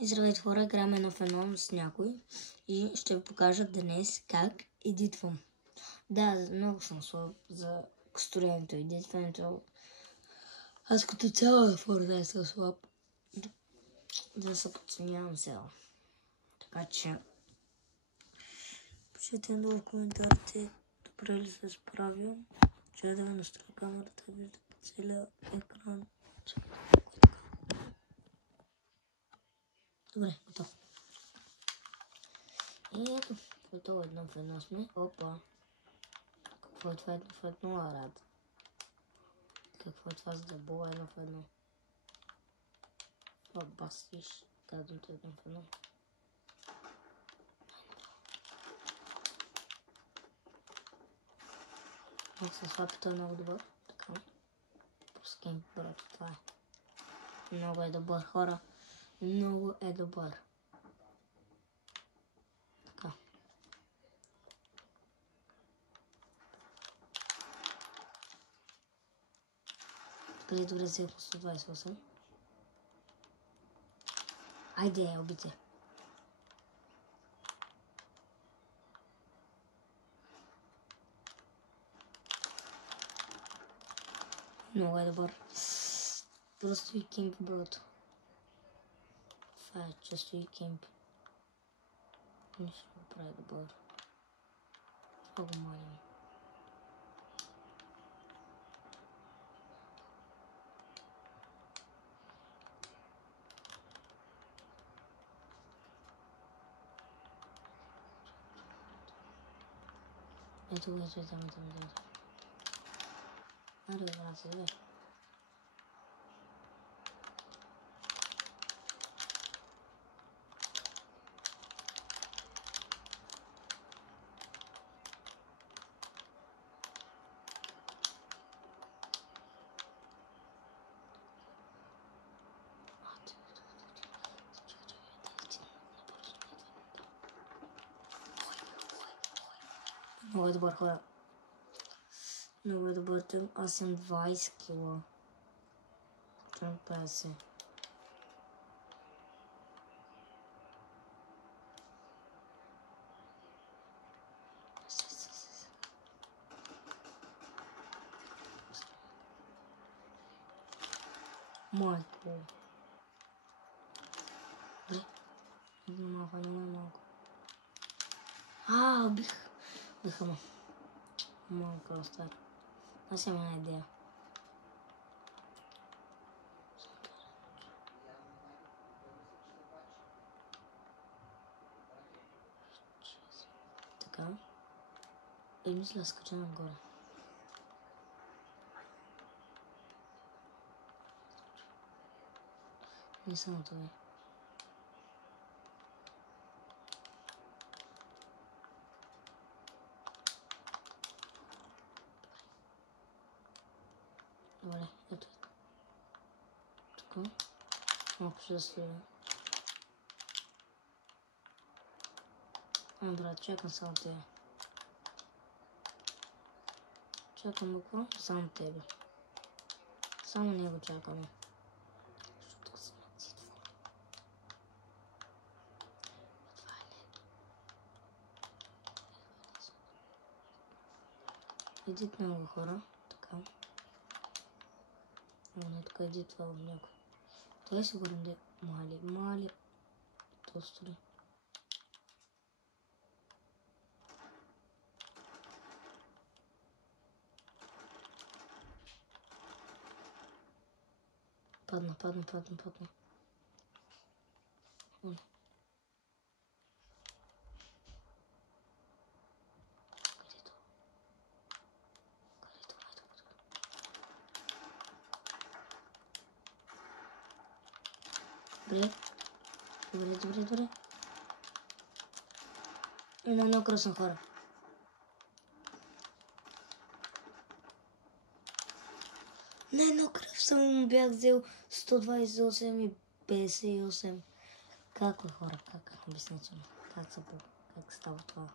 И здравейте хора, играме едно в едно с някой и ще ви покажа днес как едитвам. Да, много съм слаб за костурението и едитването. Аз като цяло в Fortnite съм слаб. Да се подценявам сега. Така че пишете долу в коментарите добре ли се справям. Чакай да ме настроя камерата, вижда по целия екран. Добре, готово. И ето, готово едно в едно сме. Опа. Какво е това едно в едно, Арад? Какво е това за да бъде едно в едно? Това басиш, казвате едно в едно. Как се слапи, той е много добър. Така. Пускам, брат, това е. Много е добър, хора. Много е добър. Така. Добре, взех по 128. Айде, убите. Много е добър. Просто и кемп, брато. Това е често и кемп. Нищо не прави добър. Много маля. Ето го, ето. Аре, брат, се бе. Много е добър, хора. Много е добър тъм. Аз съм 20 кила. Тръм 50. Майко. Добре. Няма малко. Биха ме. Малко остар. Аз имам една идея. Така. И мисля да скача нагоре. Не само това. Добре, ето. Така. Малко ще да стоя. Брат, чакам само тебе. Чакам буквално само тебе. Само него чакаме. Защото си надзидва. Това е не. Едит много хора. Така. Не, тук едит това в някой. Той е сигурен да е мали. Тостори. Падна. Добре. Много кръсно, хора. На едно кръв съм бях взел 128 и 58. Как е, хора? Как? Обясните ми. Как става това?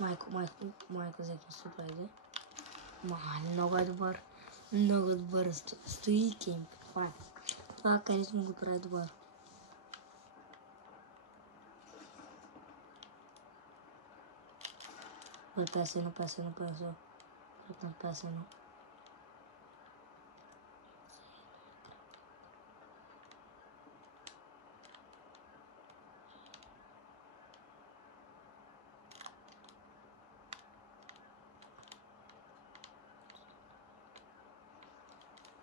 Майко взехме супер идея. Много е добър. Много добър. Стои кемп. Това където му го прави добър. Песено. Песено.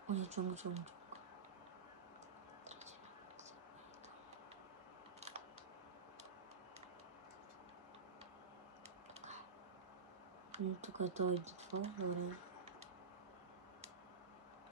Ой, чунг. Тук е той идва.